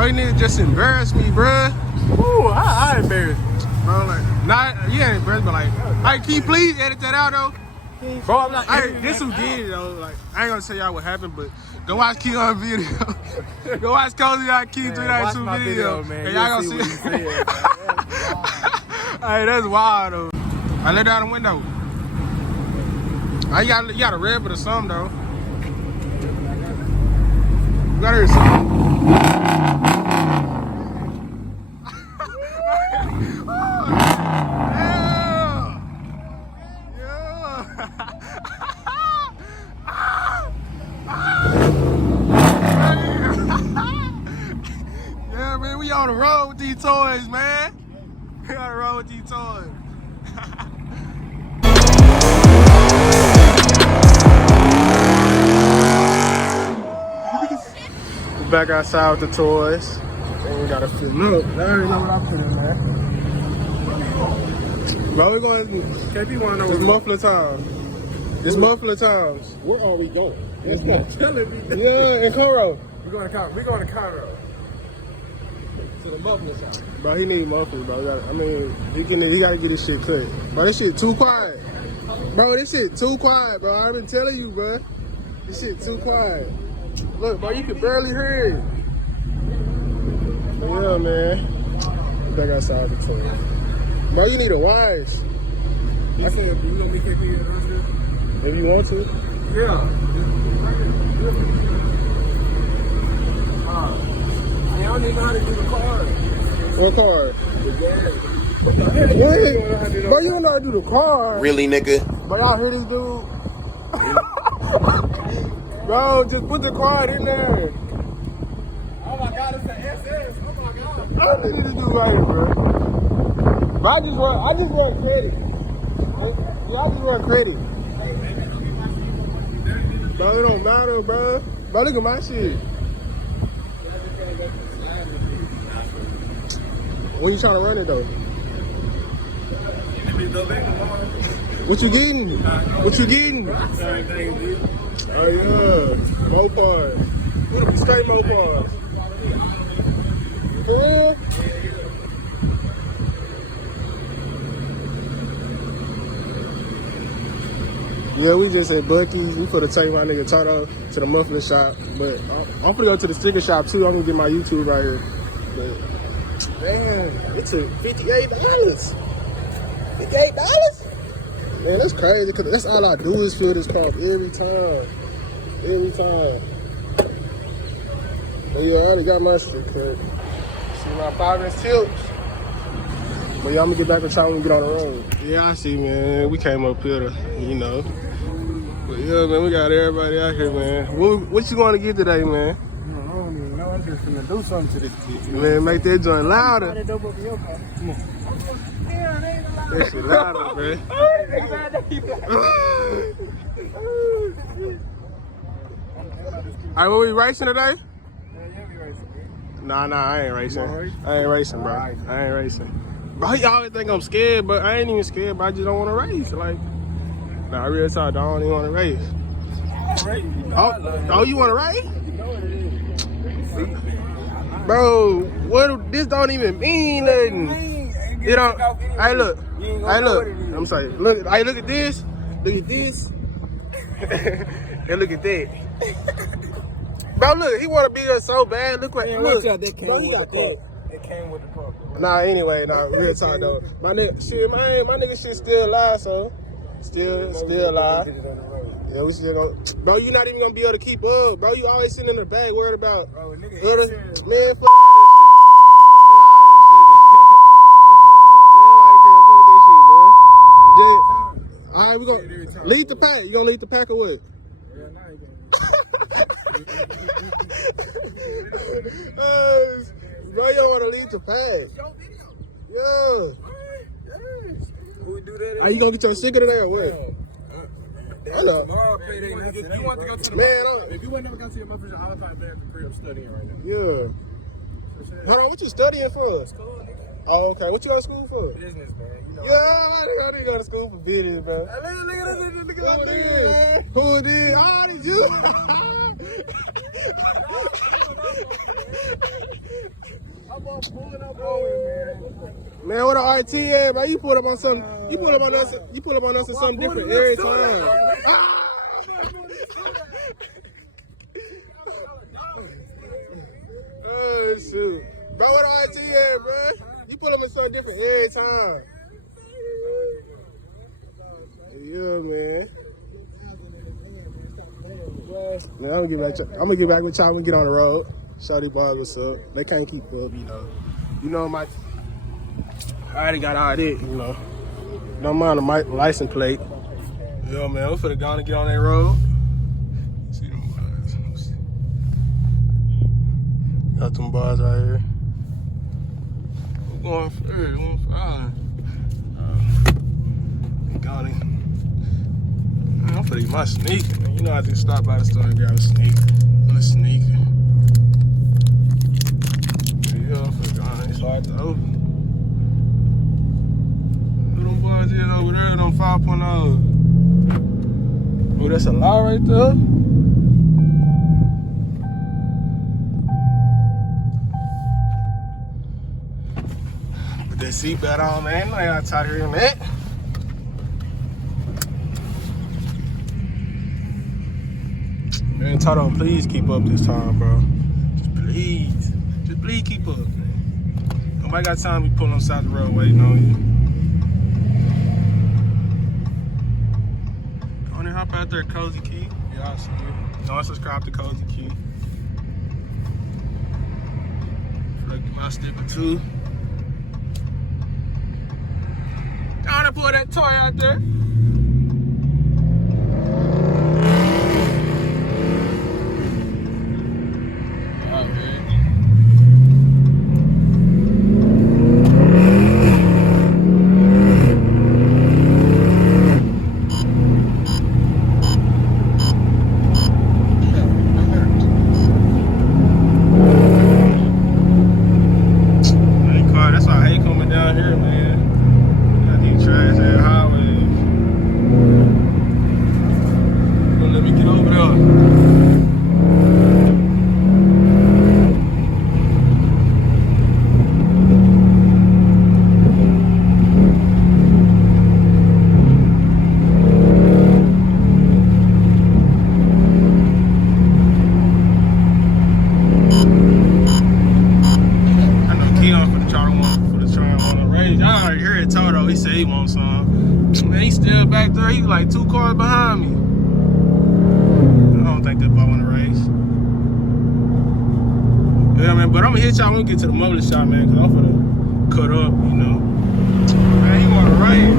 Bro, you need to just embarrass me, bruh. Ooh, I embarrassed you. Bro, like, not, you ain't embarrassed, but like, can you please edit that out, though? Bro, I'm not. This some did it, though. Like, I ain't gonna tell y'all what happened, but go watch Keon video. Go watch Cozy Key 392 video. Man. And y'all gonna see what he said. Hey, that's wild, though. I let down the window. You got a rev it or something, though. You gotta hear something. Yeah, man, we on the road with these toys, man. We on the road with these toys. We're back outside with the toys. And we gotta fill up. I already know what I put in there. Bro, we going. KP wanna know it's Muffler time. It's Muffler times. Where are we going? It's not telling me. Yeah, in Conroe. We're going to Conroe. To the Muffler side. Bro, he need mufflers, bro. He gotta get this shit cut. Bro, this shit too quiet. Bro, this shit too quiet, bro. I've been telling you, bro. This shit too quiet. Look, bro, you can barely hear it. But yeah, man. Back outside the toy. Bro, you need a wires. You gonna be kicking it? If you want to. Yeah. I don't even know how to do the card. What card? The gas. Bro, you don't know how to do the card. Really, nigga? Bro, y'all hear this dude? Bro, just put the card in there. Oh my God, it's an SS. Oh my God. I don't need to do right here, bro. But I just want credit. Yeah, I just want credit. Bro, it don't matter, bro. Bro, look at my shit. Where you trying to run it, though? What you getting? What you getting? Oh, yeah. Mopar. Straight Mopar. For real? Yeah, we just at Bucky's. We put a take my nigga Toto to the muffler shop. But I'm gonna go to the sticker shop too. I'm gonna get my YouTube right here. But damn, it took $58. $58? Man, that's crazy, cause that's all I do is fill this car up every time. Every time. But yeah, I already got my shit cut. See my 5-inch tips. But yeah, I'm gonna get back in time when we get on the road. Yeah, I see, man. We came up here to, you know. But yeah, man, we got everybody out here, man. What you gonna get today, man? I don't even know. I'm just gonna do something to this bitch. Man, make that joint louder. That dope up in your car. Come on. That shit louder, man. Alright, what we racing today? Nah, I ain't racing. I ain't racing, bro. I ain't racing. Bro, you always think I'm scared, but I ain't even scared, but I just don't want to race. Like, nah, real talk, I don't even want to race. Oh, you want to race? Bro, this don't even mean nothing. You don't. Hey, look. I'm sorry. Look at this. Look at this. And look at that. Bro, look, he want to be us so bad. Look what. Look. That came with the car. Nah, anyway, real talk though. My nigga, shit, my nigga shit still alive, so still alive. Yeah, we still gonna. Bro, you not even gonna be able to keep up, bro. You always sitting in the bag worried about. Bro, nigga, man, fuck Alright, we gonna lead the pack. You gonna lead the pack or what? Yeah, nah, you bro, you don't want to lead the pack. Yeah. Who would do that? Are you gonna get your sticker today or what? Tomorrow payday. If you want to go to the if you would never got to your mother's, I would probably be at the crib studying right now. Yeah. Hold on, what you studying for? School, nigga. Oh, okay. What you go to school for? Business, man. You know. Yeah, I didn't go to school for business, bro. Look at that nigga, man. Who did? Oh, did you? Man, what a RT at, man? You pull up on something. You pull up on us. You pull up on us with something different every time. Oh shoot, bro, what a RT at, man? You pull up with something different every time. Yeah, man. Man, I'm gonna get back with y'all when we get on the road. Show these boys what's up. They can't keep up, you know. You know I already got all that, you know. Don't mind the license plate. Yo, man, we're finna go and get on that road. See them boys. Got them boys right here. We're going first. We're going fine. I'm finna eat my sneaker, man. You know I just stop by the store and grab a sneaker. A sneaker. Yeah, I'm finna go on. It's hard to open. Who them boys is over there? Them 5.0. Oh, that's a law right there. Put that seatbelt on, man. I ain't tired of hearing that. Man, Toto, please keep up this time, bro. Just please keep up, man. Nobody got time to be pulling on the side of the road waiting on you. Go on and hop out there, Cozy Key. Yeah, I see you. Don't subscribe to Cozy Key. Get my sticker too. Go on and pull that toy out there. He said he wants some. Man, he's still back there. He's like 2 cars behind me. I don't think that boy want to race. Yeah, man, but I'm gonna hit y'all when we get to the muffler shop, man, because I'm gonna cut up, you know. Man, he want to race.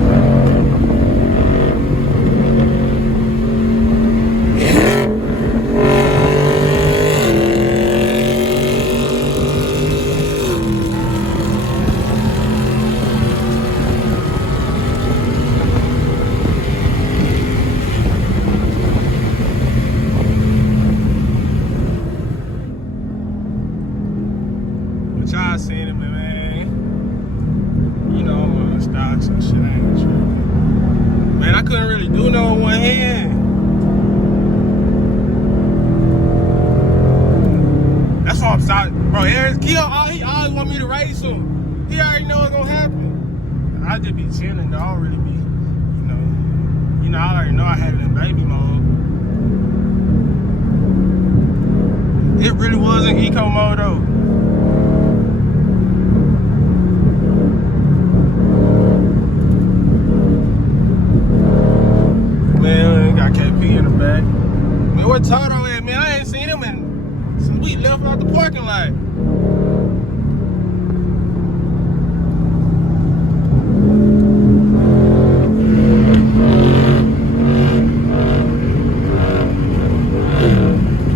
Y'all seen him, man. You know, I'm on stocks and shit. I ain't tripping. Man, I couldn't really do no in one hand. That's why I'm sorry. Bro, he always want me to race him. He already know what's gonna happen. I just be chilling, though. I don't really be, you know, I already know I had it in baby mode. It really was in eco mode, though. Man, got KP in the back. Man, where Toto at, man? I ain't seen him since we left out the parking lot.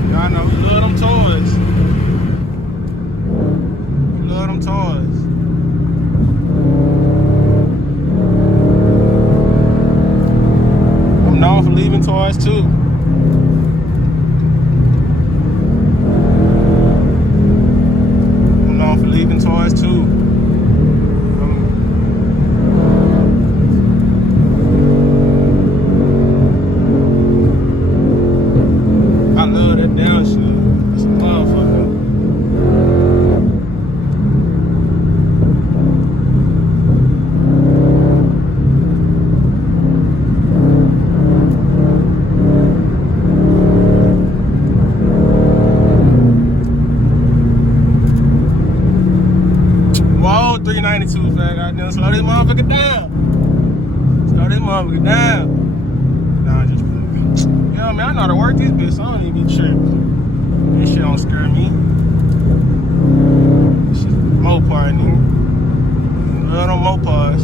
Y'all know we love them toys. We love them toys. I'm known for leaving toys too. I'm known for leaving toys too. I love that down shit. It's a motherfucker. 92, fag. Goddamn, slow this motherfucker down. Slow this motherfucker down. Nah, just playing. Yeah, man, I know how to work this bitch, so I don't even be tripping. This shit don't scare me. This shit Mopar, nigga. Love them Mopars.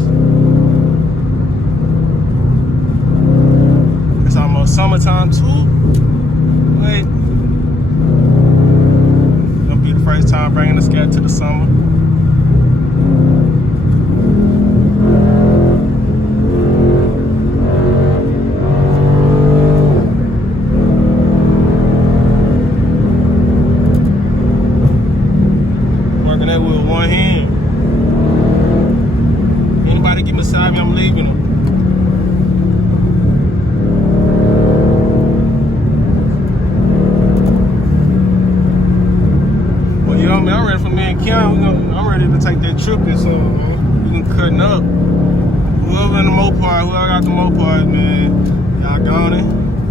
It's almost summertime, too. Wait. Gonna be the first time bringing the Scat to the summer. Working that with one hand. Anybody get beside me, I'm leaving them. Well, you know what I mean? I'm ready for me and Kim. I'm ready to take that trip this summer, man. We can cutting up. Whoever in the Mopar, whoever got the Mopars, man, y'all gone it.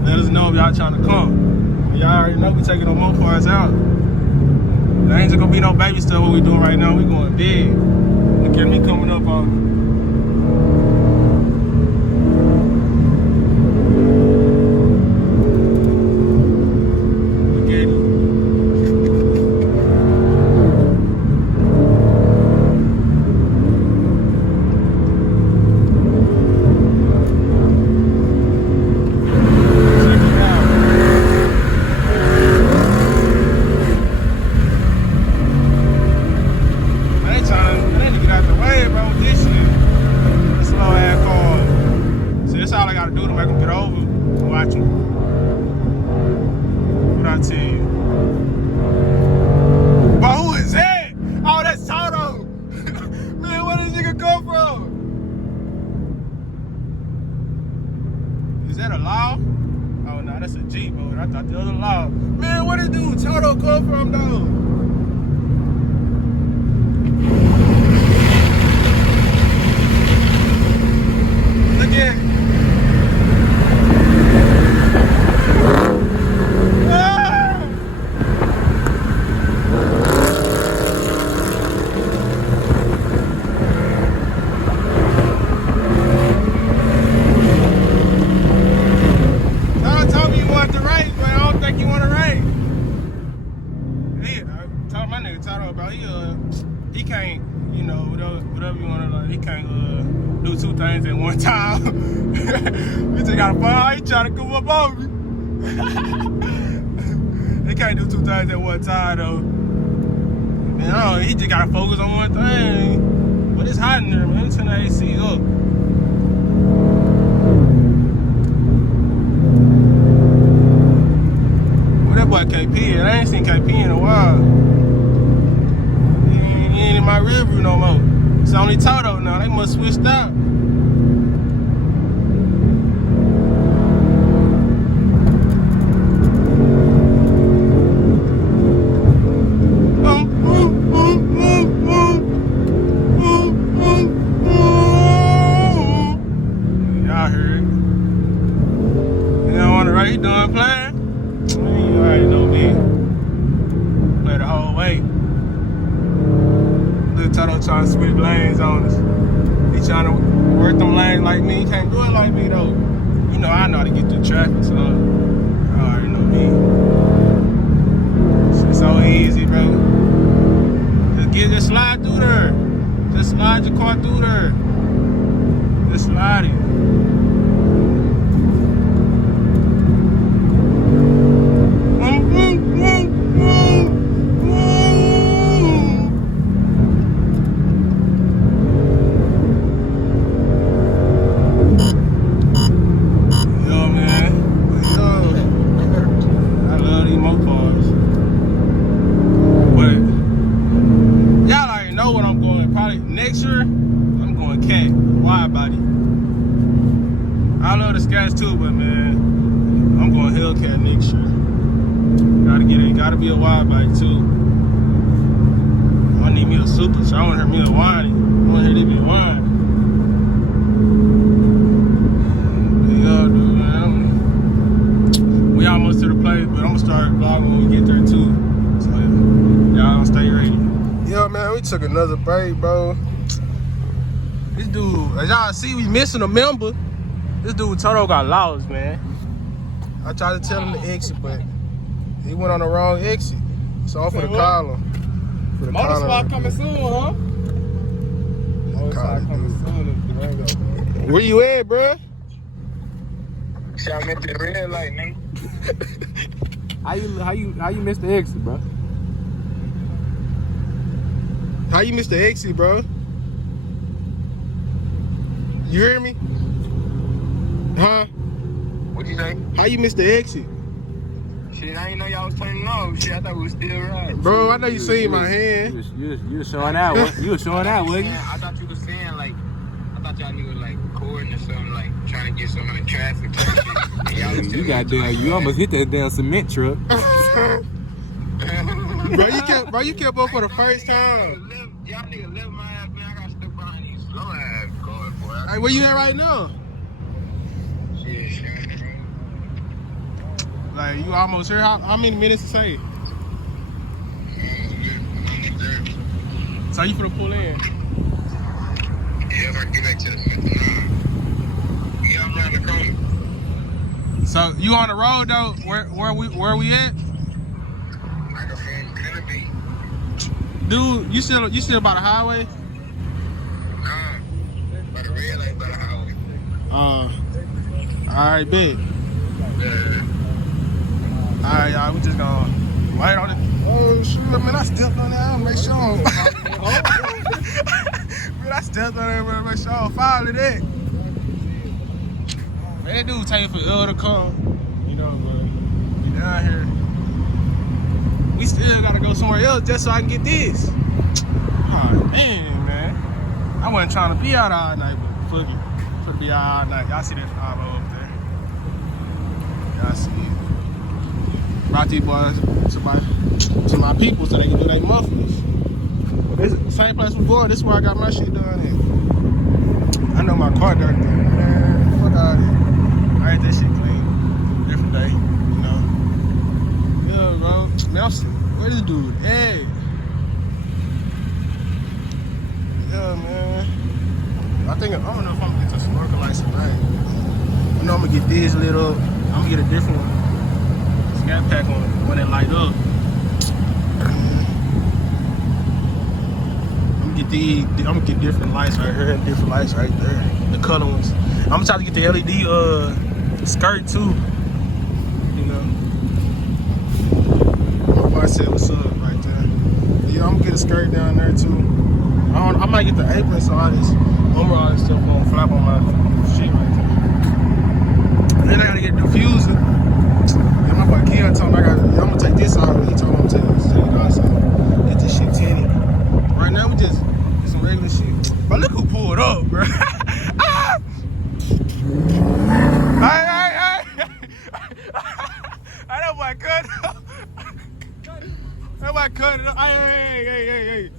Let us know if y'all trying to come. Y'all already know we taking the Mopars out. There ain't just gonna be no baby stuff what we doing right now. We going big. Look at me coming up on. Is that a law? Oh no, that's a Jeep, bro. I thought that was a law. Man, where this dude Toto come from, though? Look at it. He can't, you know, whatever you want to like. He can't do two things at one time. He just gotta fall. He trying to come up on me. He can't do two things at one time though. Man, I don't, he just gotta focus on one thing. But it's hot in there, man. Turn the AC up. Well, that boy KP, I ain't seen KP in a while. In my rear view no more. It's only Toto now. They must switched out. Y'all heard. You know on the right, you done playing? You already know me. Play the whole way. Toto trying to switch lanes on us. He trying to work them lanes like me. He can't do it like me though. You know I know how to get through traffic, so you already know me. It's so easy, bro. Just slide through there. Just slide your car through there. Just slide it. Next year, I'm going cat, wide body. I love the Scats too, but man, I'm going Hellcat next year. Gotta get it, gotta be a wide body too. I need me a super, so I want to hear me a whining. I want to hear this be whining. Yeah, dude, man. We almost to the place, but I'm gonna start vlogging when we get there too. So y'all stay ready. Yeah, man, we took another break, bro. This dude, as y'all see, we missing a member. This dude Toto got lost, man. I tried to tell him to exit, but he went on the wrong exit. So I'm for the collar. For the Motor collar. swap coming soon, huh? Motor swap coming soon. Where you at, bro? I'm at the red light, nigga. How you missed the exit, bro? How you missed the exit, bro? You hear me? Huh? What'd you say? How you missed the exit? Shit, I didn't know y'all was turning off. Shit, I thought we was still riding. Bro, I know you seen my hand. You was showing out. You was showing out, wasn't you? I thought you was saying, like, I thought y'all niggas, like, recording or something, like, trying to get some of the traffic. And y'all was You got down. You almost hit that damn cement truck. Bro, you kept up for the first time. Y'all niggas left my ass, man. I got stuck behind these slow ass cars, boy. Hey, where you at right now? Shit. Like, you almost here? How many minutes to say? So you finna pull in? Yeah, if I get back to the 59. Yeah, I'm around the corner. So you on the road though? Where we at? Microphone, gonna be. Dude, you still by the highway? Nah, by the red light, by the highway. Alright, big. Yeah. Alright, y'all, we just gonna wait on it. Oh shit, man, I stepped on that. Make sure. Man, I stepped on that. Make sure I follow that. Man, that dude take forever to come. You know, but we down here. We still gotta go somewhere else just so I can get this. Oh man. I wasn't trying to be out all night, but fuck it. Could be out all night. Y'all see that 5 up there? Y'all see it. Brought these boys to my people so they can do their mufflers. This is the same place we're going. This is where I got my shit done at. I know my car dirty, man. Fuck all that. I had that shit clean. Different day, you know. Yeah, bro. Man, where this dude at? Yeah, man. I don't know if I'm gonna get the snorkel lights tonight. I know I'm gonna get these lit up. I'm gonna get a different one. Scatpack when it light up. I'm gonna get different lights right here and different lights right there. The color ones. I'm gonna try to get the LED skirt too. You know. My boy said what's up right there. Yeah, I'm gonna get a skirt down there too. I might get the apron so all this overall and stuff gonna flap on my shit right there. And then I gotta get the diffuser. And my boy Keon told me I'm gonna take this out. He told me I'm gonna take it outside. Get this shit tinted. Right now we just get some regular shit. But look who pulled up, bro. Ah! Hey. That boy cut up. That boy cut it up. Hey.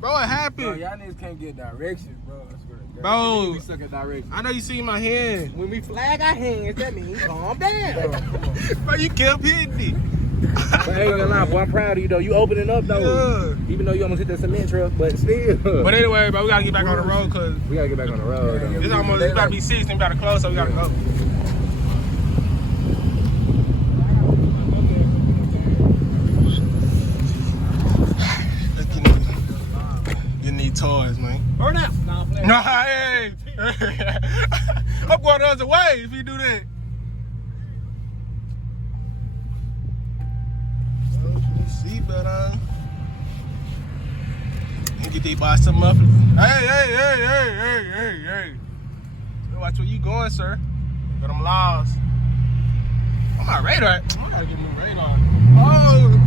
Bro, what happened? Bro, y'all niggas can't get directions, bro. I swear to God. Bro, We suck at directions. I know you see my hand. When we flag our hands, that means calm down. Bro, you kept hitting me. But I ain't gonna lie, boy, I'm proud of you though. You opening up though. Yeah. Even though you almost hit that cement truck, but still. But anyway, bro, we gotta get back on the road because We gotta get back on the road though. it's about to be 6 and we gotta close, so we gotta go. You need toys, man. Burn out. No, hey. I'm going the other way if you do that. Seatbelt on. And get these boys some mufflers. Hey. Watch where you going, sir. Got them laws. On my radar. I gotta get my radar. Oh.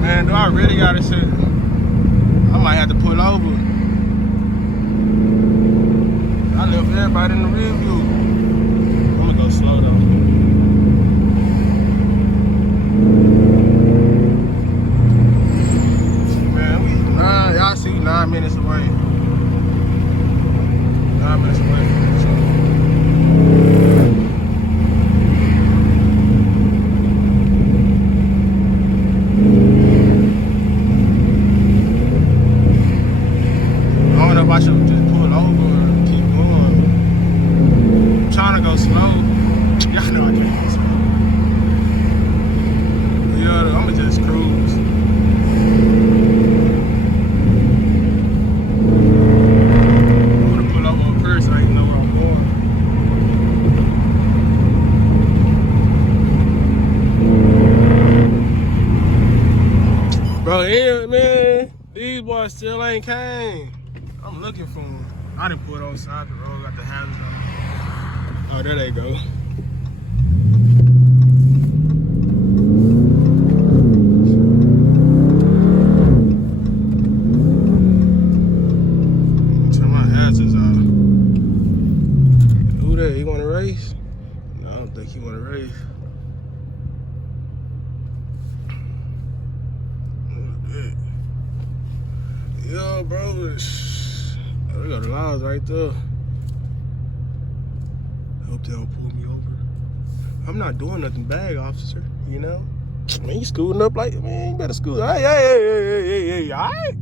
Man, do I really gotta sit? I might have to pull over. I left everybody in the rear view. I'm gonna go slow though. Man, y'all see 9 minutes away. 9 minutes away. So. still ain't came. I'm looking for him. I done put on side the road, got the hazards on. Oh, there they go. Turn my hazards off. Who that? He want to race? No, I don't think he want to race. Yo, bro, we got the laws right there. Hope they don't pull me over. I'm not doing nothing bad, officer, you know? I mean, you scooting up like, man, you better scoot. Hey, all right?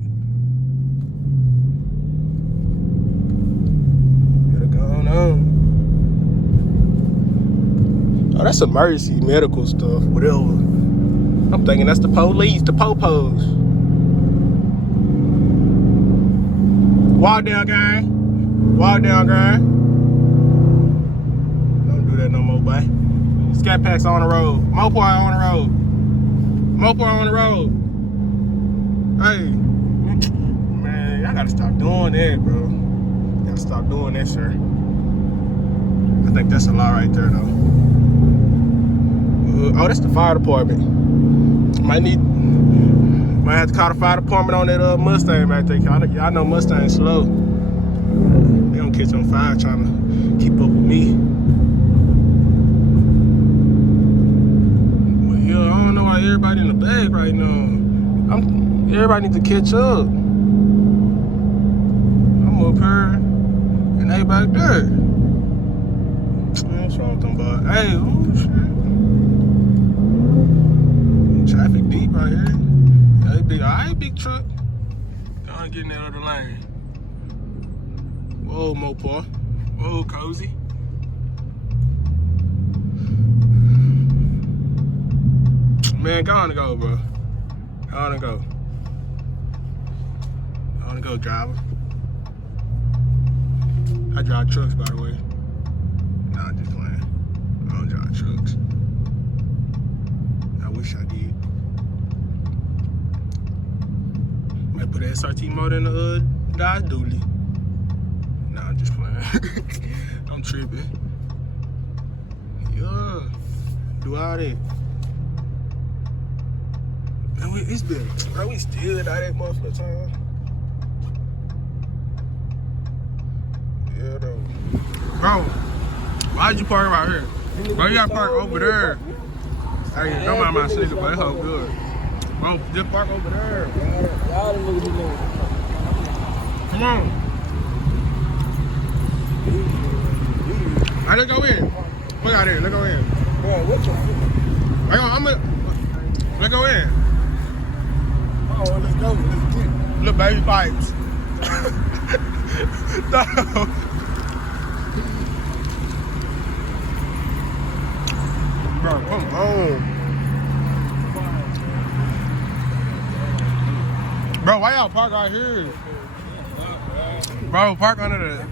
Better go on. Oh, that's emergency medical stuff, whatever. I'm thinking that's the police, the popos. Walk down, gang. Walk down, gang. Don't do that no more, boy. Scatpacks on the road. Mopar on the road. Mopar on the road. Hey. Man, y'all gotta stop doing that, bro. Y'all gotta stop doing that, sir. I think that's a law right there, though. Oh, that's the fire department. Might have to call the fire department on that Mustang back there. Y'all know Mustang's slow. They gonna catch on fire trying to keep up with me. Well, yeah, I don't know why everybody in the bag right now. Everybody needs to catch up. I'm up here and they back there. What's wrong with them boys? Hey, oh shit. Traffic deep right here. Alright, big truck. Go on, get in that other lane. Whoa, Mopar. Whoa, Cozy. Man, go on and go, bro. Go on and go. Go on and go, driver. I drive trucks, by the way. Nah, I'm just playing. I don't drive trucks. I wish I did. Might put an SRT motor in the Dodge Dually. Nah, I'm just playing. I'm tripping. Yeah. Do all that. Man, it's been, bro, we still out that muffler time. Yeah, though. Bro, why'd you park right here? Bro, you gotta park over there. Hey, don't mind my nigga, but it's all good. Bro, just park over there. Y'all done look at me. Come on. Let's go in. Look out here. Let's go in. Bro, what the Let's go in. Oh, let's go. Let's get it. Look, baby pipes. No. Bro, come on. Bro, why y'all park out here? Bro, park under the.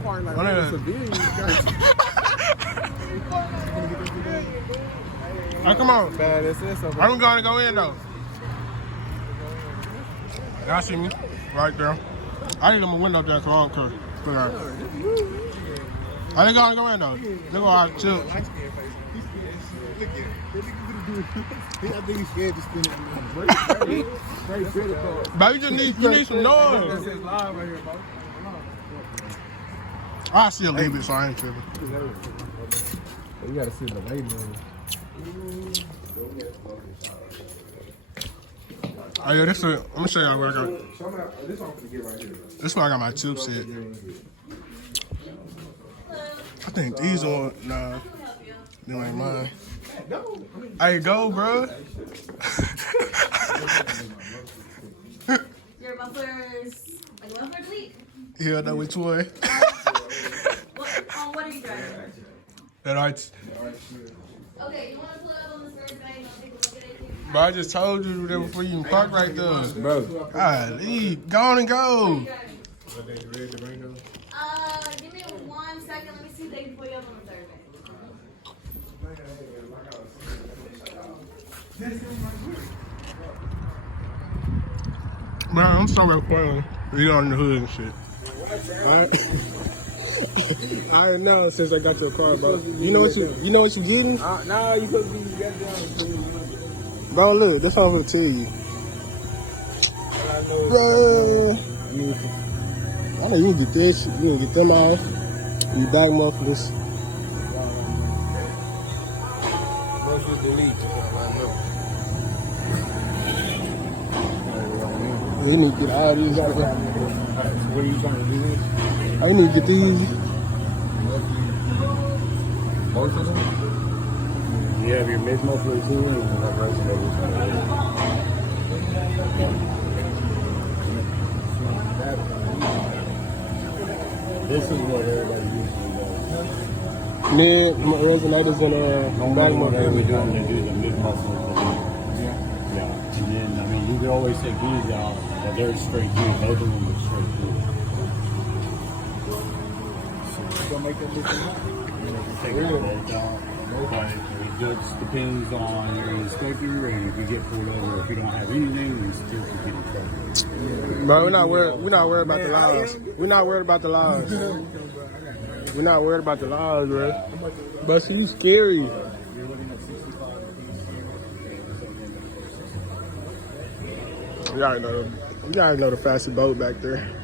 Oh, come on. I'm gonna go in though. Y'all see me right there. I need my window down so I don't curse. I ain't gonna go in though. They go out chill. I think he's scared to spin it. But you need some noise. I see a little bit, so I ain't tripping. You gotta see the lady on. Oh yeah, I'm gonna show y'all where I got. This is where I got my chips at. I think these are nah, them ain't mine. Hey, go, bro. Your mufflers, like a muffler fleet? Yeah, I know which one. What are you driving? That arts. Okay, you want to pull it up on the survey and I'll take a look at it? Bro, I just told you that before you can park right there. Bro. Golly, go on and go. Give me 1 second. Let me see if they can pull you up on the survey. Bro, I'm so recording. We on the hood and shit. Alright. I already know since I got your car, bro. You know what you getting? Nah, you supposed to be goddamn. Bro, look, that's all I'm gonna tell you. I know. Bro, I know you need to get this shit. You need to get them off. You back mufflers. Once you delete, I know. You need to get all these. What are you trying to do? I need to get these. Both of them? You have your mid muffler too, and you have rest of This is what everybody usually does. Mid resonators and back What they mufflers. would do when they do the mid muffler. Yeah. And then, I mean, you could always take these out, but they're straight through. Both of them are straight through. Don't make that difference. Take it out. But it just depends on your inspector, and if you get pulled over, if you don't have anything, you still can get in trouble. Bro, we're not worried about the laws. We're not worried about the laws. We're not worried about the laws, bro. But see, you scary. You already know the fastest boat back there.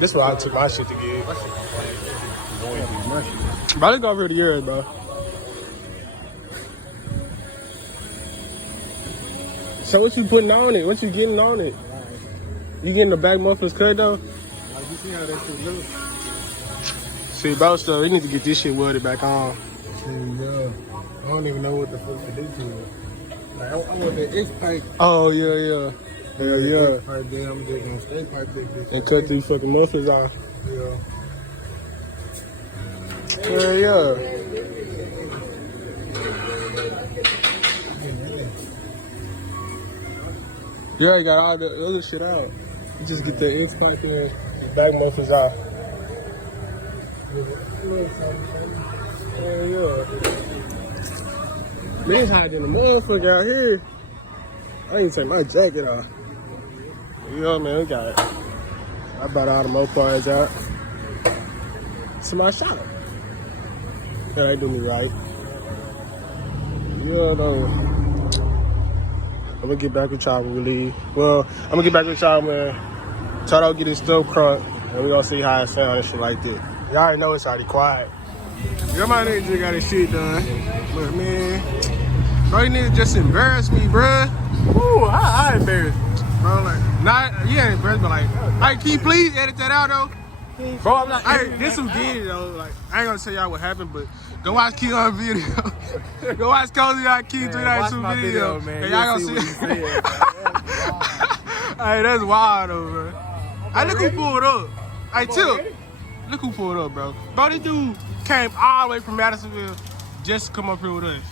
This is what I took my shit to get. Bro, let's go over here to yours, bro. So what you putting on it? What you getting on it? You getting the back mufflers cut though? You see how that shit looks? See, bro, so we need to get this shit welded back on. Yeah. I don't even know what the fuck to do to it. Like, I want the Ig-fatbeensolid. Oh, yeah. Right there, I'm just gonna Scatpack this. And cut these fucking mufflers off. Yeah. Yeah. You already got all the other shit out. You just get the Ig-fatbeensolid and the back mufflers off. Yeah. Man, it's hot in the motherfucker out here. I ain't take my jacket off. You know, man, we got it. I brought all the Mopars out. It's my shop. Yeah, they do me right. You know, I'm gonna get back with y'all when we leave. Well, I'm gonna get back with y'all when Toto get his stuff crunk, and we gonna see how it sounds and shit like that. Y'all already know it's already quiet. Your my nigga just got his shit done. But man, bro, you niggas just embarrassed me, bruh. Ooh, I embarrassed. Bro, like, not, you ain't embarrassed, but like, hey, can you please edit that out, though? Bro, I'm not. Hey, this who did it, though. Like, I ain't gonna tell y'all what happened, but go watch Key on video. Go watch Cozy on Key 392 video. Man. And y'all gonna see what he said. Hey, that's wild, though, bro. Hey, look who pulled up. Hey, Tip, look who pulled up, bro. Bro, this dude came all the way from Madisonville just to come up here with us.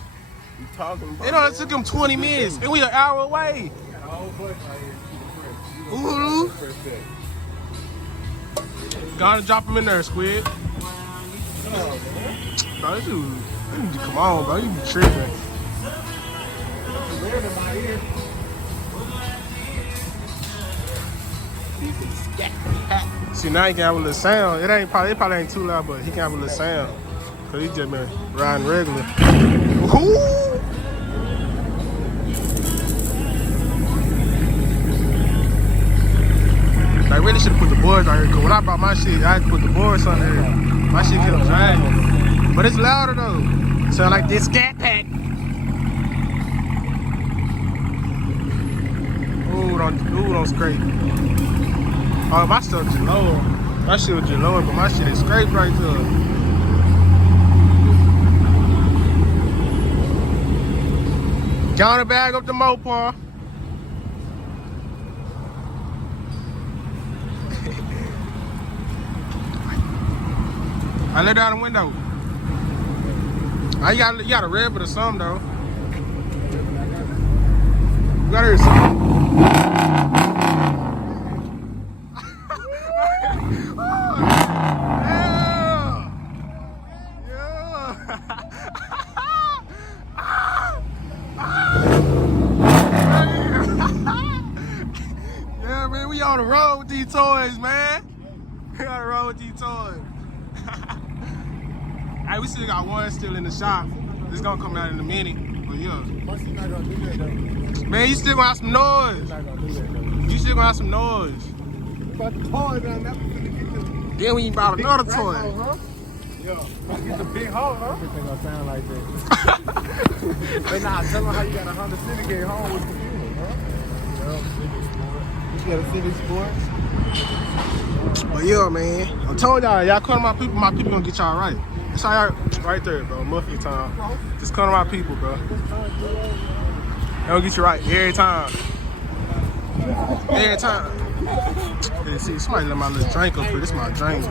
You talking about? You know, it took him 20 minutes, and we an hour away. Ooh. Gotta drop him in there, Squid. Bro, this dude, come on, bro, you be tripping. See, now he can have a little sound. It probably ain't too loud, but he can have a little sound. Cause he just been riding regular. Ooh. I really should have put the boards on here, because when I brought my shit, I had to put the boards on here. My shit kept dragging. But it's louder though. Sound like this Scatpack. Ooh, don't scrape. Oh, my stuff just lower. My shit was just lower, but my shit is scraped right there. Counter bag up the Mopar. I let down the window. You gotta rev it or something though. You gotta hear something. Yeah. we on the road with these toys, man. We on the road with these toys. Hey, we still got one still in the shop. It's gonna come out in a minute, but yeah. Man, you still gonna have some noise. You still gonna have some noise. Then when you bought another toy. Yeah, get the big hole, huh? Everything gonna sound like that. But nah, tell them how you got a Honda Civic get home with the fuel, huh? Yeah, you got a Civic Sport. But yeah, man, I told y'all come to my people gonna get y'all right. That's how y'all, right there, bro, Muffler time. Just come to my people, bro. They'll get you right every time. Every time. Hey, see, somebody let my little drink up here. This is my drink.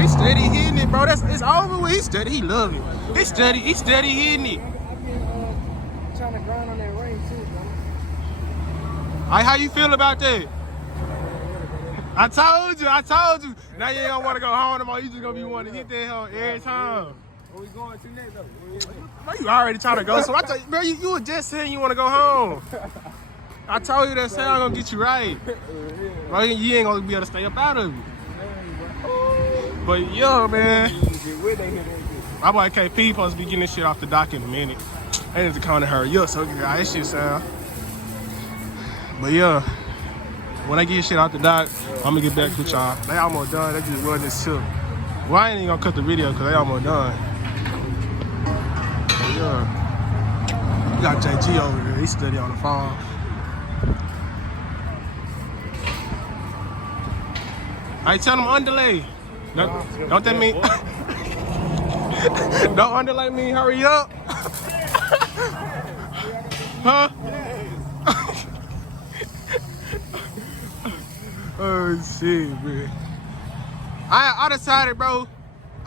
He steady hitting it, bro. It's over with. He steady. He love it. He steady hitting it. Trying to grind on that ring too, bro. Hey, how you feel about that? I told you. Now you ain't gonna want to go home no more. You just gonna be wanting to hit that home every time. Where we going to next though? Bro, you already trying to go. So I told you, bro, you were just saying you want to go home. I told you that sound gonna get you right. Bro, you ain't gonna be able to stay up out of it. But yo, man, my boy KP supposed to be getting this shit off the dock in a minute. I need to come to hurry up so how this shit sound. But yeah, when I get this shit off the dock, I'm gonna get back with y'all. They almost done. They just running this shit. Well, I ain't even gonna cut the video because they almost done. But yeah, we got JG over here. He's steady on the phone. I tell him underlay. Don't that mean? Don't underlay me. Hurry up. Huh? Oh shit, man. I decided, bro.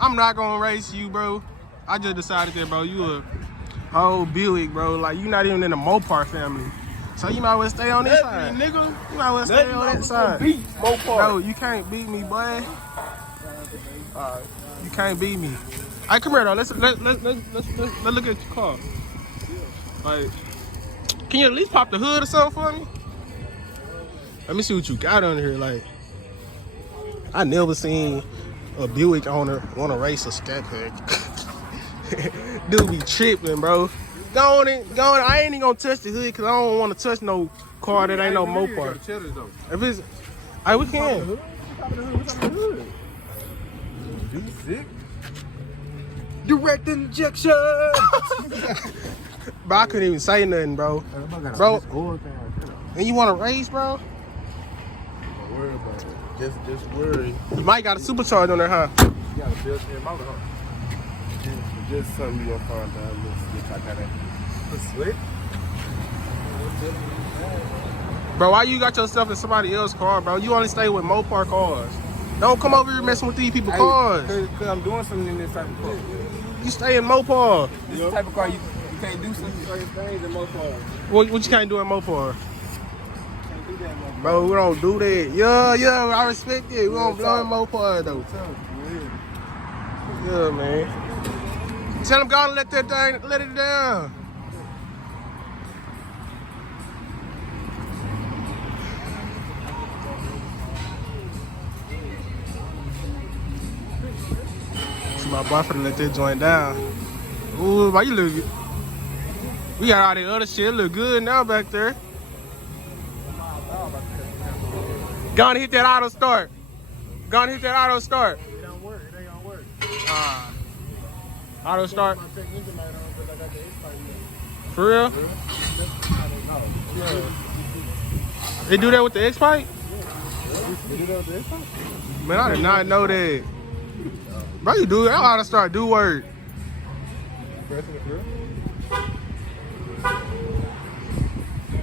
I'm not gonna race you, bro. I just decided that, bro. You a whole Buick, bro. Like you not even in the Mopar family. So you might as well stay on this side, nigga. You might as well stay on that side. Bro, you can't beat me, boy. You can't beat me. Alright, come here though. Let's look at your car. Like, can you at least pop the hood or something for me? Let me see what you got under here. Like, I never seen a Buick owner want to race a Scatpack. Dude be tripping, bro. Go on. I ain't even gonna touch the hood because I don't want to touch no car that ain't no Mopar. If it's, alright, we can. Direct injection. Bro, I couldn't even say nothing, bro. Bro, and you want to race, bro? Don't worry about it. Just worry. You might got a supercharger on there, huh? You got a built-in motor, huh? Just something you gonna find out. Let's get that. Slick. Bro, why you got yourself in somebody else's car, bro? You only stay with Mopar cars. Don't come over here messing with these people's cars. Cause I'm doing something in this type of car. You stay in Mopar. This is the type of car you can't do certain things in Mopar. What you can't do in Mopar? Can't do that in Mopar. Bro, we don't do that. Yeah, I respect it. We don't blow in Mopar though. Yeah, man. Tell them God let it down. See my boyfriend let that joint down. Ooh, why you look? We got all that other shit. It look good now back there. Go on and hit that auto start. It don't work. It ain't gonna work. Auto start. My check engine light on because I got the X-pipe. For real? They do that with the X-pipe? They do that with the X-pipe? Man, I did not know that. Bro, you do. That auto start do work. Pressing it through.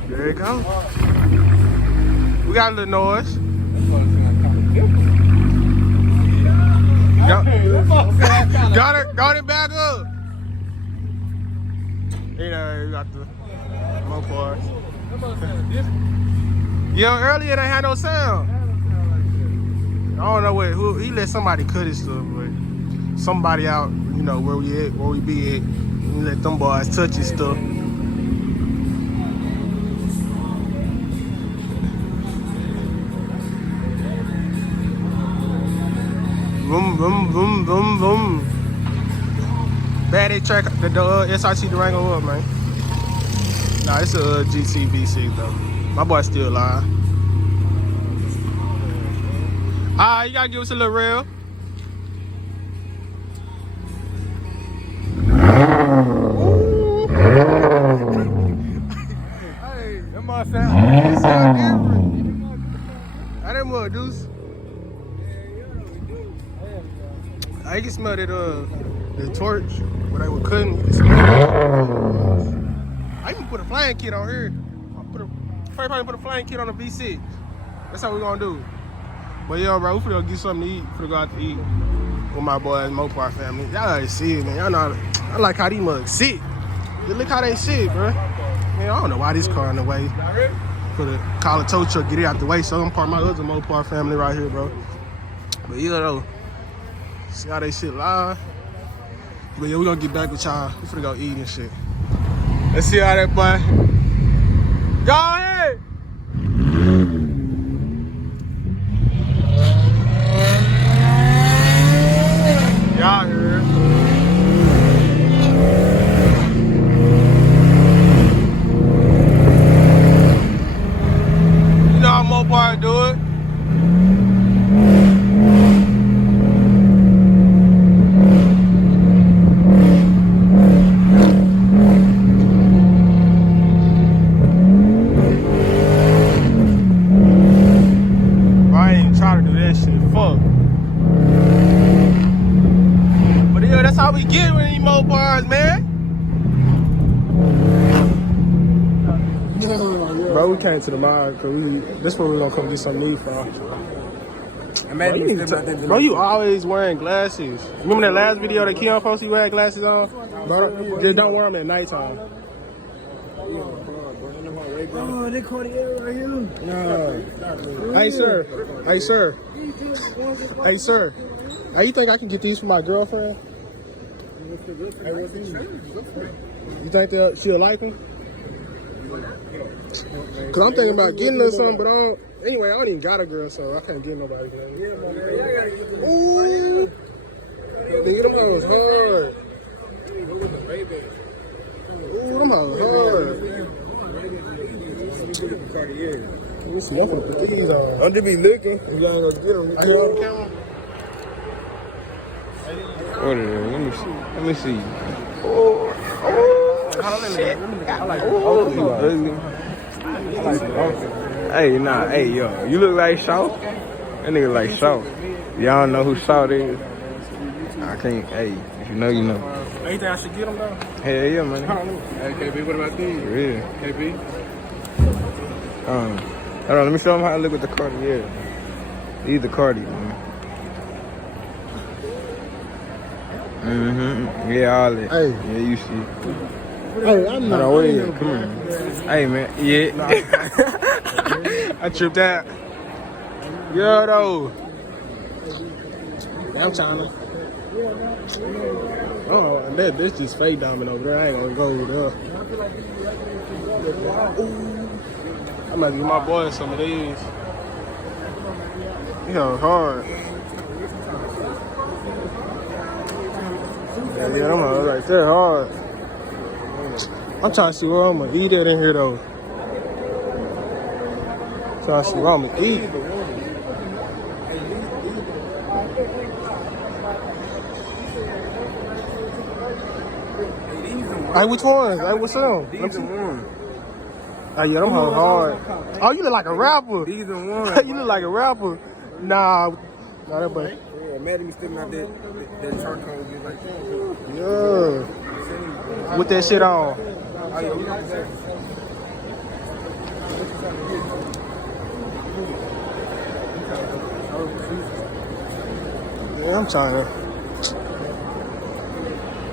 There you go. We got a little noise. Got it back up. You know, you got the Mopar. Yo, earlier they had no sound. I don't know who he let somebody cut his stuff, but somebody out, you know, where we be at. We let them boys touch his stuff. Boom, boom, boom, boom, boom. Bad they track the SRT Durango up, man. Nah, it's a GT V6 though. My boy still alive. You gotta give us a little rail. Hey, that must sound different. How that mud, Deuce? I can smell it, the torch, when they were cutting, you can smell it. I even put a flying kit on here. First time put a flying kit on the V6. That's how we gonna do. But yeah, bro, we finna get something to eat. Finna go out to eat with my boys, Mopar family. Y'all already see it, man. Y'all know, I like how these mugs sit. Just look how they sit, bro. Man, I don't know why this car in the way. For the call a tow truck, get it out the way. So I'm part of my other Mopar family right here, bro. But yeah, though. See how they shit live. But yeah, we gonna get back with y'all. We finna go eat and shit. Let's see how that boy. Go ahead! Y'all here. You know how Mopar do it. That's how we get with these Mopars, man. Bro, we came to the mall because this where we gonna come get something to eat from. Bro, you always wearing glasses. Remember that last video that Keon posted you had glasses on? Bro, just don't wear them at nighttime. Oh, they caught the air right here. No. Hey, sir. Hey, sir. Hey, sir. Hey, you think I can get these for my girlfriend? You think that she'll like them? Cause I'm thinking about getting her something, but I don't. Anyway, I don't even got a girl, so I can't get nobody. Ooh, nigga, them hoes hard. Ooh, them hoes hard. We smoking with these on. I'm just be looking. If y'all ain't gonna get them, you on camera. What is it? Let me see. Oh, shit. Hey, nah, hey, yo. You look like Shaw? That nigga like Shaw. Y'all know who Shaw is? I can't, hey, if you know, you know. You think I should get them though? Hell yeah, man. Hey, KB, what about these? Yeah. KB? Hold on, let me show them how I look with the Cartier. These the Cartier, man. Yeah, all that. Hey. Yeah, you see. Hey, I'm not. Hold on, wait, come on. Hey, man. Yeah. I tripped out. Yeah, though. I'm trying to. Oh, that's just fake diamond over there. I ain't gonna go over there. Ooh. I might give my boy some of these. Yeah, hard. Yeah, them hoes right there hard. I'm trying to see where I'm gonna eat it in here though. Trying to see where I'm gonna eat. Hey, which ones? Hey, what's them? These are one. Oh yeah, them hoes hard. Oh, you look like a rapper. These are one. You look like a rapper. Nah, that boy. Yeah, imagine me sticking out that charcoal like that. Yeah. With that shit on. Yeah, I'm trying to.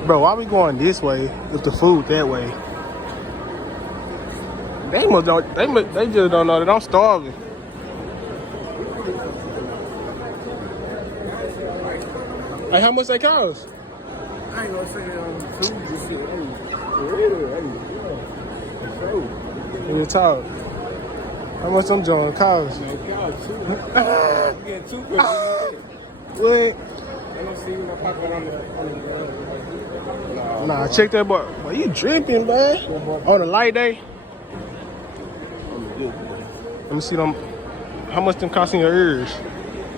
Bro, why we going this way if the food that way? They must don't. They just don't know that I'm starving. Hey, how much they cost? I ain't gonna say that on YouTube. This shit, Let me talk. How much them joint cost? You getting two What? don't see my pocket on the Nah, check that boy. Boy, you dripping, man. On a light day. Let me see them. How much them costing your ears?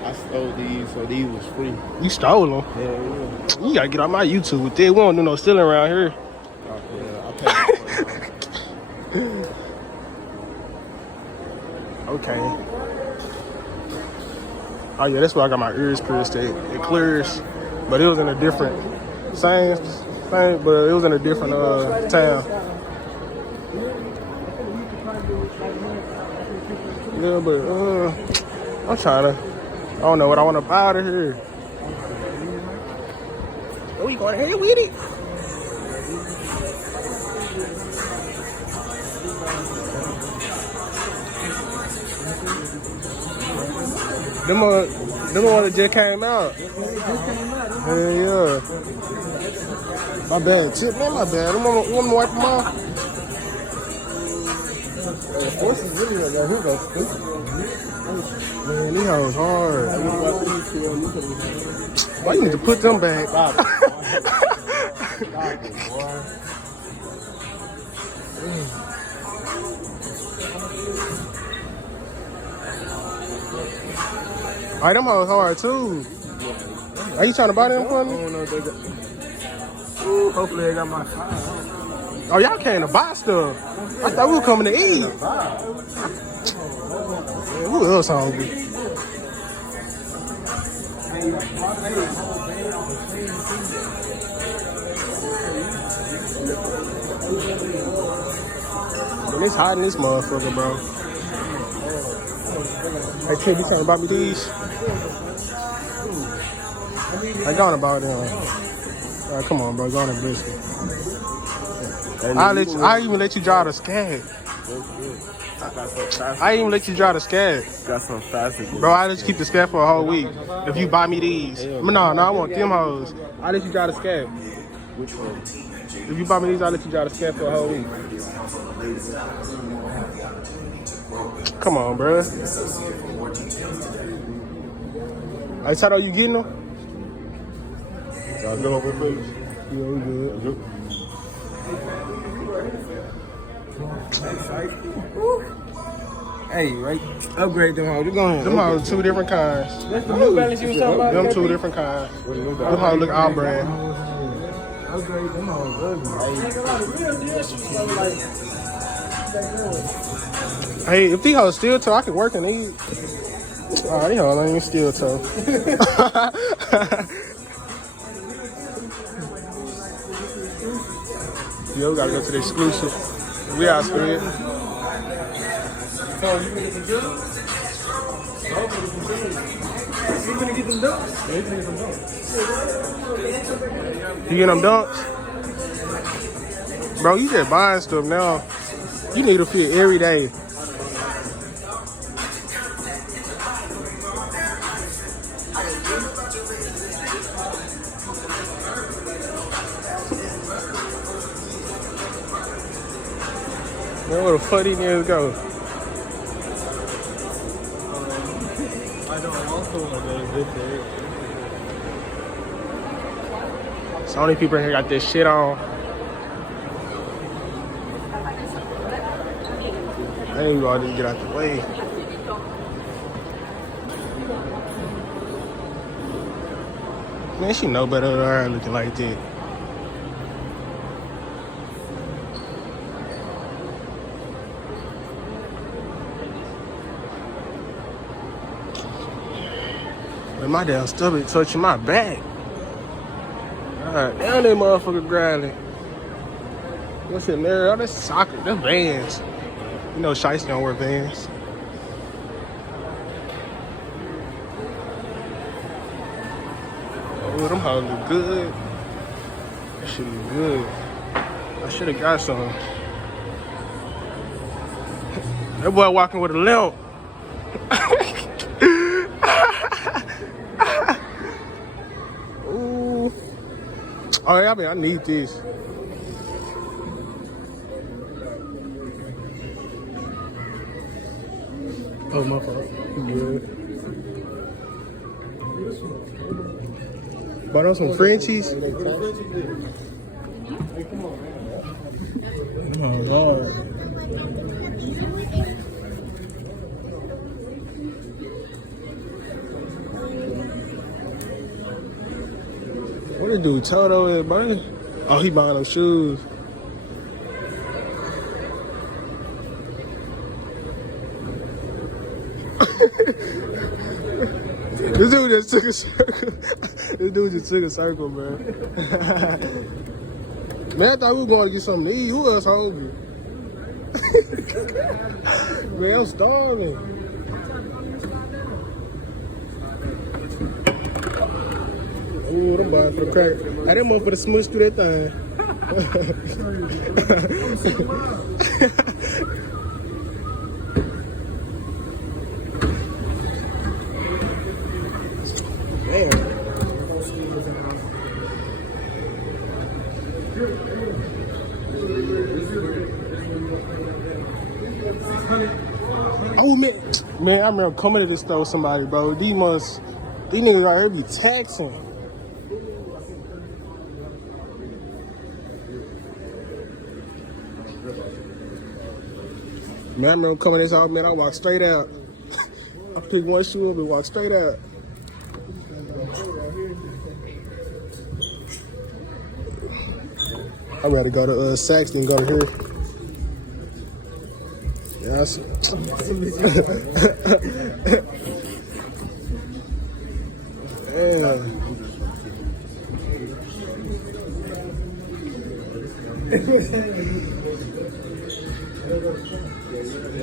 I stole these, so these was free. You stole them. Yeah. You gotta get on my YouTube with that. We don't do no stealing around here. I'll pay Okay. Oh yeah, that's why I got my ears pierced. It clears, but it was in a different same thing, but it was in a different town. Yeah, but I'm trying to. I don't know what I want to buy out of here. Oh, you going ahead with it? Them one that just came out. Hell yeah. My bad, Chip, man, my bad. You want me to wipe them off? Horses really like that. Who goes stupid? Man, these hoes hard. Why you need to put them back? Alright, them hoes hard too. Are you trying to buy them for me? Ooh, hopefully they got my car. Oh, y'all came to buy stuff. I thought we were coming to eat. Man, who else hungry? Man, it's hot in this motherfucker, bro. Hey, kid, you trying to buy me these? I got about them. All right, come on, bro. Go on and bless me. I even let you drive the Scat. I even let you drive the Scat. Got some faster. Bro, I just keep the Scat for a whole week. If you buy me these. No, I want them hoes. I let you drive the Scat. Which one? If you buy me these, I let you drive the Scat for a whole week. Come on, bro. Hey, Tato, you getting them? Y'all good over please? Yeah, we good. Hey, right? Upgrade them hoes. You going? Them hoes two different kinds. That's the New Balance you was talking about? Them two different kinds. Them hoes look all brand. Upgrade them hoes. Hey, if these hoes steel toe, I can work in these. Oh, these hoes ain't even steel toe. Yo, we gotta go to the exclusive. We out spread. So you gonna get the jug? You gonna get them dunks? Yeah, you gonna get them dunks. You get them dunks? Bro, you just buying stuff now. You need to fit every day. Man, where the fuck these niggas go? I don't also want to go So many people in here got this shit on. I ain't gonna just get out the way. Man, she know better than her looking like that. Man, my damn stomach touching my back. God damn, that motherfucker grinding. What's in there? Oh, that's soccer. That's Vans. You know Shiesty don't wear Vans. Oh, them hoes look good. That shit look good. I should have got some. That boy walking with a limp. Ooh. Oh, yeah, I need this. Oh, my fault. Good. Bought on some Frenchies. Oh, Lord. What did dude Toto at, buddy? Oh, he buying them shoes. This dude just took a circle. This dude just took a circle, man. Man, I thought we were going to get something to eat. Who else hungry? Man, I'm starving. Ooh, I'm buying for the crack. I didn't want for the smush through that thing. Damn. Oh man, I remember coming to this store with somebody, bro. These niggas out here be taxing. Man, I remember coming to this house, man. I walked straight out. I picked one shoe up and walked straight out. I'd rather go to Saks than go to here. Yeah, I see.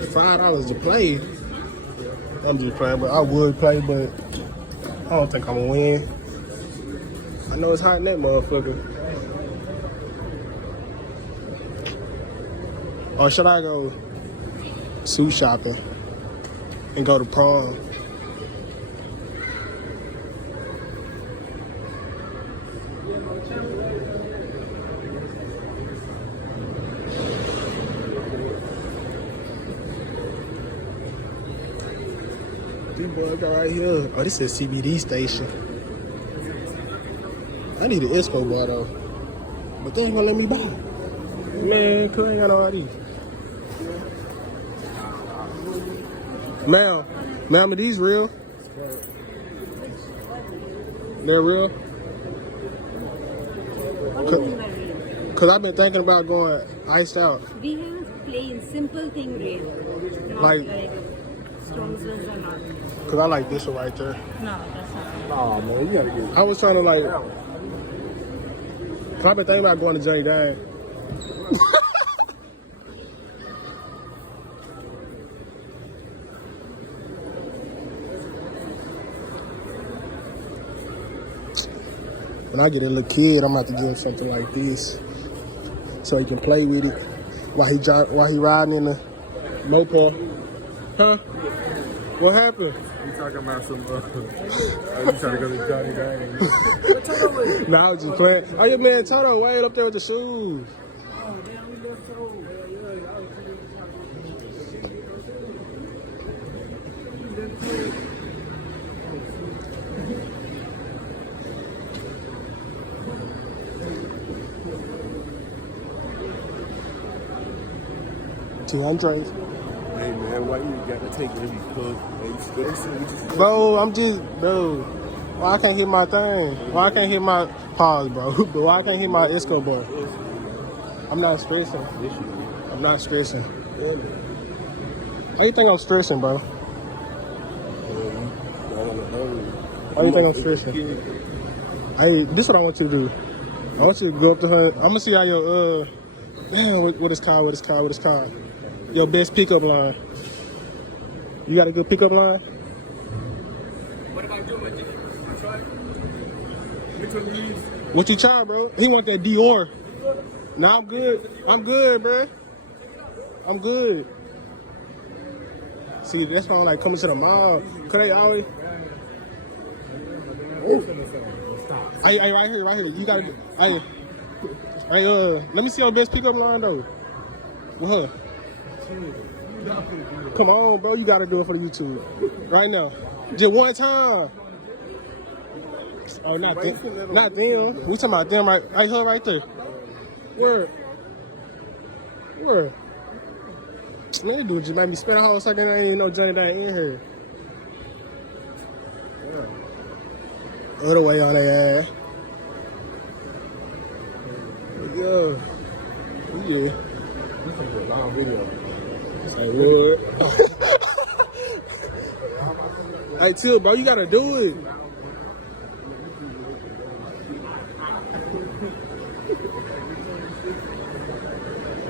$5 to play. I'm just playing, but I would play, but I don't think I'm gonna win. I know it's hot in that motherfucker. Or should I go suit shopping and go to prom? These boys got right here. Oh, this is a CBD station. I need an Esco bar though, but they ain't gonna let me buy. Man, cause I ain't got no ID. Ma'am, are these real? They're real? Cause I've been thinking about going iced out. We have plain, simple thing real. Not Like strong ones or not. Cause I like this one right there. No, that's not. Oh man, you gotta get. I was trying to like. Cause I've been thinking about going to Johnny Dang. When I get a little kid, I'm about to give him something like this, so he can play with it while he riding in the moped. Huh? What happened? You talking about some? You trying to go to Johnny Dang? Nah, I was just playing. Oh, your man Toto way up there with the shoes. Andre. Hey man, why you gotta take every cook? Are you stressing? Bro, why I can't hit my thing? Why I can't hit my pause, bro? But why I can't hit my Esco bar? I'm not stressing. I'm not stressing. Why you think I'm stressing, bro? Why you think I'm stressing? Hey, this is what I want you to do. I want you to go up to her. I'm gonna see how your man, what is called? Your best pickup line. You got a good pickup line? What am I doing? I tried. Which one do you use? What you try, bro? He want that Dior. Nah, I'm good, bro. I'm good. See, that's why I'm like coming to the mall. Cause they always. Hey, right here. You gotta. Hey, let me see your best pickup line though. With her. Come on, bro. You gotta do it for the YouTube right now. Just one time. Oh, not them. Not them. We talking about them right here, right there. Where? Man, that dude just made me spend a whole second. Ain't no Johnny that in here. Other way on their ass. Yeah. Yeah. This is a long video. Hey, what? Hey, Till, bro, you gotta do it.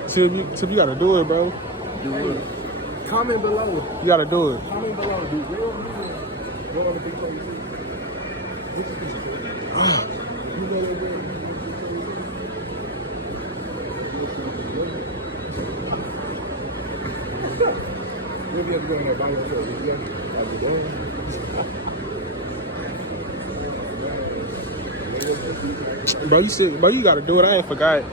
Till, you gotta do it, bro. Do it. Comment below. You gotta do it. Comment below. Do real music. Go on the big place. We'll be able to go in there by yourself. How you doing? Bro, you gotta do it. I ain't forgot.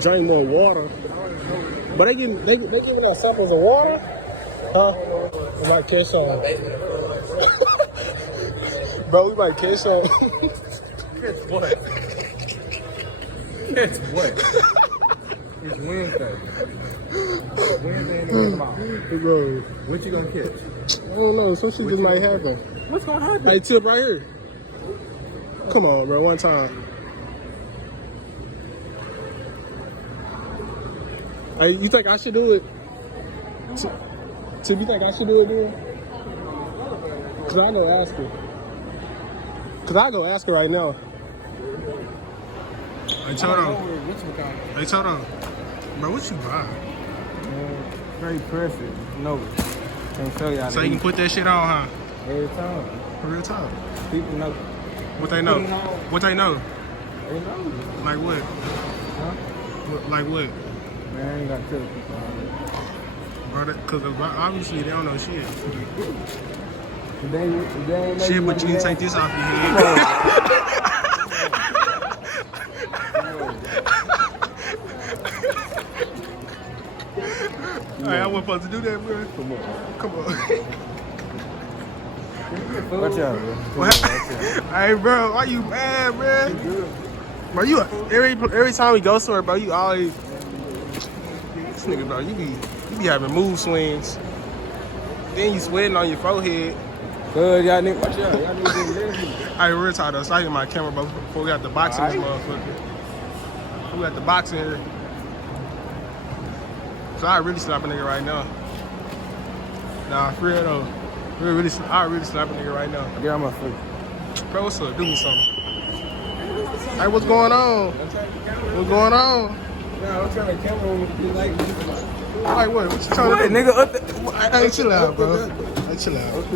Drink more water. But they give me us samples of water. Huh? We might catch some. Bro, we might catch some. Catch what? Catch what? It's Wednesday. Wednesday in the mouth. Bro, What you gonna catch? I don't know. Some shit just might happen. What's gonna happen? Hey, Tip right here. Come on, bro. One time. Hey, you think I should do it? Tip, you think I should do it, dude? Cause I go ask her. Right now. Hey, Toto. Hey, Toto. Bro, what you buy? Very precious. No. Can't show y'all. So you can put that shit on, huh? Every time. Real talk. People know. What they know? What they know? They know. Like what? Huh? Like what? Man, I ain't got to tell people. Bro, because obviously they don't know shit. They ain't Shit, but you need to take this off your head. Hey, I wasn't supposed to do that, bro. Come on. Watch out, bro. Hey, bro, why you mad, man? Bro, you every time we go somewhere, bro, you always this nigga, bro. You be having mood swings. Then you sweating on your forehead. Good, y'all niggas. Watch out, y'all niggas. Hey, real talk though. Slide my camera, bro. Before we got the box in this motherfucker. We got the box in here. So I really slap a nigga right now. Nah, for real though. I really slap a nigga right now. Get out my face. Bro, what's up? Do me something. Hey, what's going on? What's going on? Nah, I'm trying to camera with you like Hey, what you trying to do? nigga up there. Hey, chill out, bro. Hey, chill out.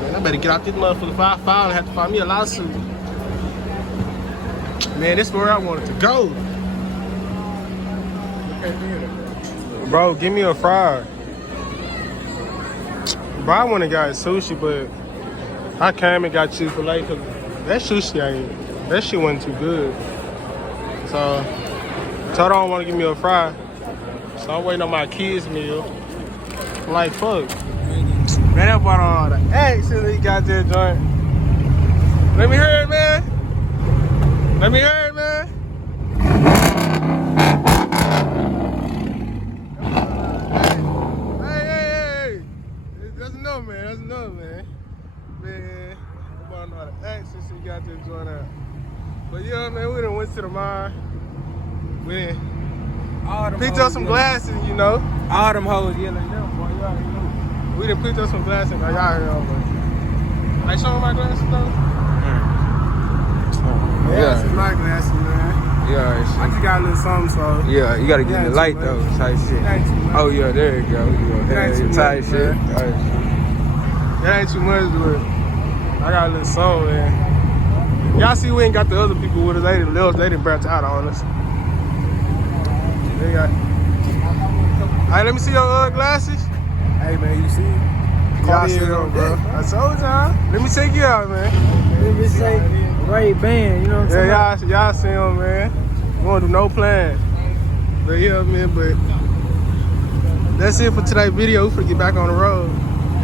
Man, I better get out this motherfucker. If I file and have to find me a lawsuit. Man, this is where I wanted to go. Bro, give me a fry. Bro, I went and got sushi, but I came and got Chick-fil-A because that sushi that shit wasn't too good. So, Toto don't want to give me a fry. So I'm waiting on my kids' meal. I'm like, fuck. Man, that brought on all the action he got that joint. Let me hear it, man. Let me hear it, man. Hey. That's enough, man. That's enough, man. Man, I'm about to know how to act since he got this joint out. But yeah, man, we done went to the mall. We done picked up some glasses, you know. All them hoes yelling them, boy. You already know. We done picked up some glasses. Now y'all heard of them. Hey, show me my glasses, though. Yeah, this is my glasses, man. Yeah, I just got a little something, so. yeah, you gotta get in the light though, type shit. Oh yeah, there you go. ain't too Tight much, shit. That ain't too much, but I got a little soul, man. Y'all see we ain't got the other people with us. They didn't branch out on us. They got. Hey, let me see your glasses. Hey man, you see? Y'all see them, bro. I told y'all. Let me take you out, man. Let me say Ray-Ban, you know what I'm saying? Yeah, y'all see them, man. We won't do no plan. But yeah, man, but that's it for today's video. We're gonna get back on the road,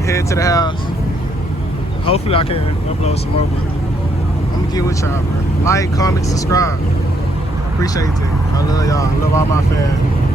head to the house. Hopefully I can upload some more, but I'm gonna get with y'all, bro. Like, comment, subscribe. Appreciate it. I love y'all. I love all my fans.